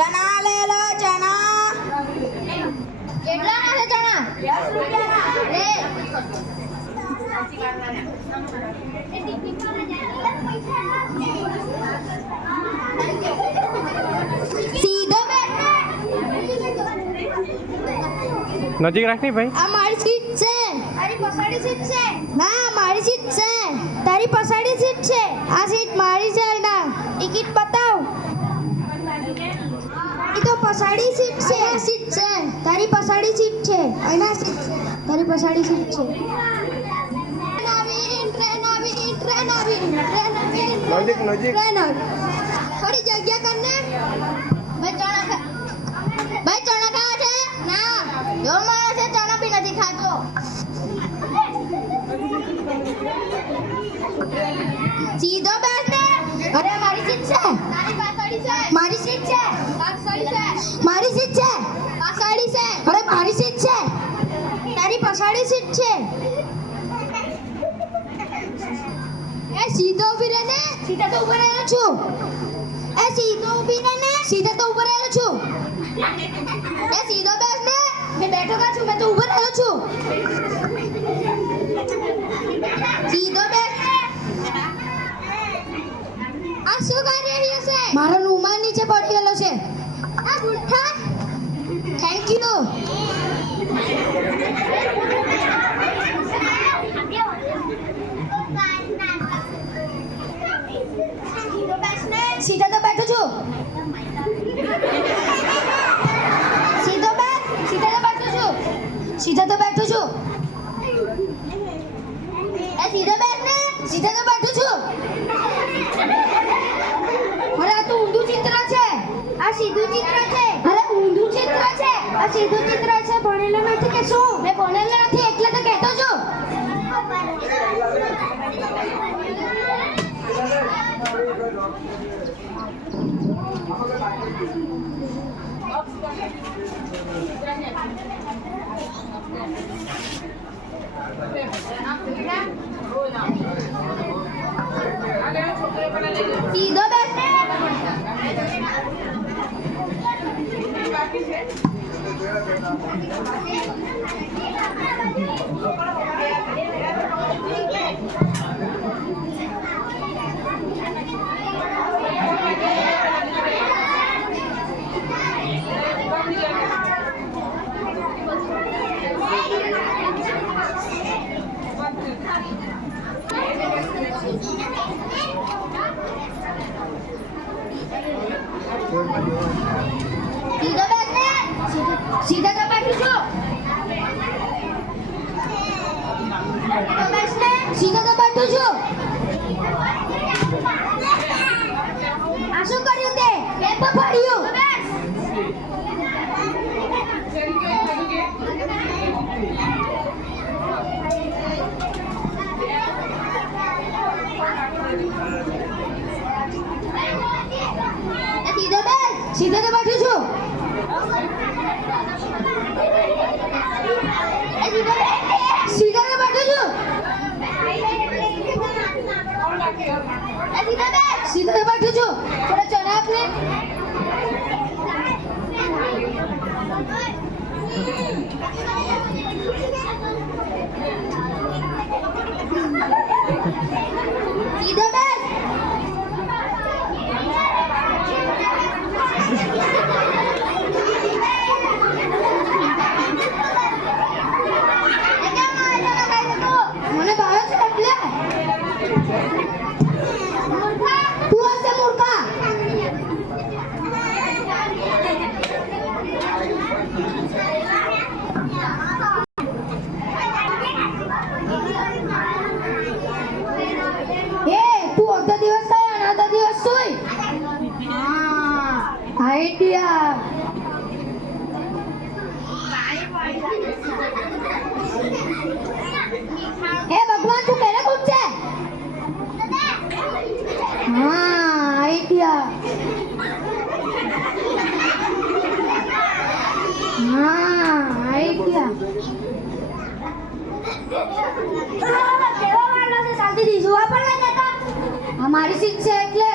ચણા લે લો ચણા. કેટલાના છે ચણા? 10 રૂપિયાના. લે. સીધો બેઠ. નજીક રાખની ભાઈ. આ મારી સીટ છે. તારી પછાડી સીટ છે. ના મારી સીટ છે. તારી પછાડી સીટ છે. આ સીટ મારી છે ના. ટિકિટ બતાવ. એ તો પછાડી સીટ છે. આ સીટ છે. તારી પછાડી સીટ છે. આના સીટ છે. તારી પછાડી સીટ છે. ટ્રેન આવી ટ્રેન આવી ટ્રેન આવી. નજીક નજીક. ટ્રેન આવી. થોડી જગ્યા કરને. ભાઈ ચણા ખાવા છે? ના. જો માણસ છે ચણા બી નથી ખાતો. સીધો બેસ ને. અરે મારી સીટ છે. તારી પાછળી છે. મારી સીટ છે. પાછળી છે. મારી સીટ છે. પાછળી છે. અરે મારી સીટ છે. તારી પાછળી સીટ છે. એ સીધો ઊભી રહે ને. સીધા તો ઊભો રહેલો છું. એ સીધો ઊભી રહે ને. સીધા તો ઊભો રહેલો છું. એ સીધો બેસ ને. મેં બેઠો કા છું. મેં તો ઊભો રહેલો છું. સીધો બેસ ને. આ શું કરી રહ્યો છે? મારો રૂમાલ નીચે પડી ગયેલો છે. આ બુઠ્ઠા. Thank you. સીધા તો બેઠો છું. સીધો બેઠ. સીધા તો બેઠો છું. સીધા તો બેઠો છું. એ સીધો બેઠ ને. સીધા તો બેઠો છું. અરે આ તો ઊંધું ચિત્ર છે. આ સીધું ચિત્ર છે. અરે ઊંધું ચિત્ર છે. આ સીધું ચિત્ર છે. ભણેલો નથી કે શું? મેં ભણેલો નથી એટલે તો કહેતો છું. સીધો બેસ ને. સીધો બેસ ને. સીધા તો બેઠું છું. સીધો બેસ ને. સીધા તો બેઠું છું. આ શું કર્યું તે? પેપર ફાડ્યું. સીધો બેસ. સીધા તો બેઠું છું. સીધા તો બેઠું છું. સીધા તો બેઠું છું. થોડા ચણા આપને. સીધો બેસ. મને ભાવે છે એટલે. તું હશે મૂર્ખા. તું અડધો દિવસ થાય અને અડધો દિવસ સુઈ. આઈડિયા. હે ભગવાન તું કેને કૂદ છે? હા આઈડિયા. હા આઈડિયા. કેવો વાળો છે શાંતિથી જોવા પણ નહીં જતા. અમારી સીટ છે એટલે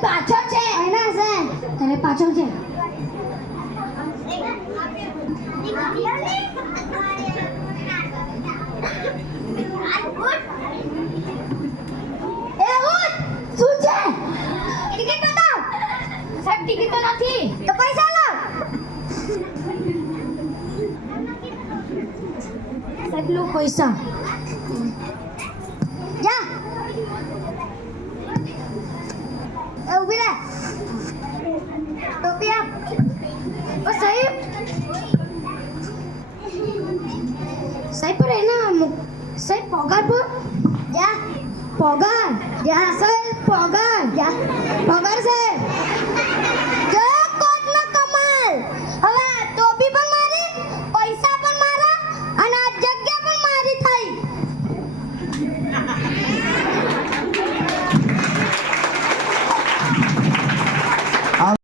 પાછળ છે એના છે તને પાછળ છે એ ઉઠ શું છે ટિકિટ બતાવ સાહેબ ટિકિટ તો નથી તો પૈસા લો સાહેબ લો પૈસા જા એ ઉભી રહે ટોપી આપ ઓ સાહેબ સાહેબ પર એના સાહેબ પગાર પર જા પગાર જા સાહેબ પગાર જા પગાર સાહેબ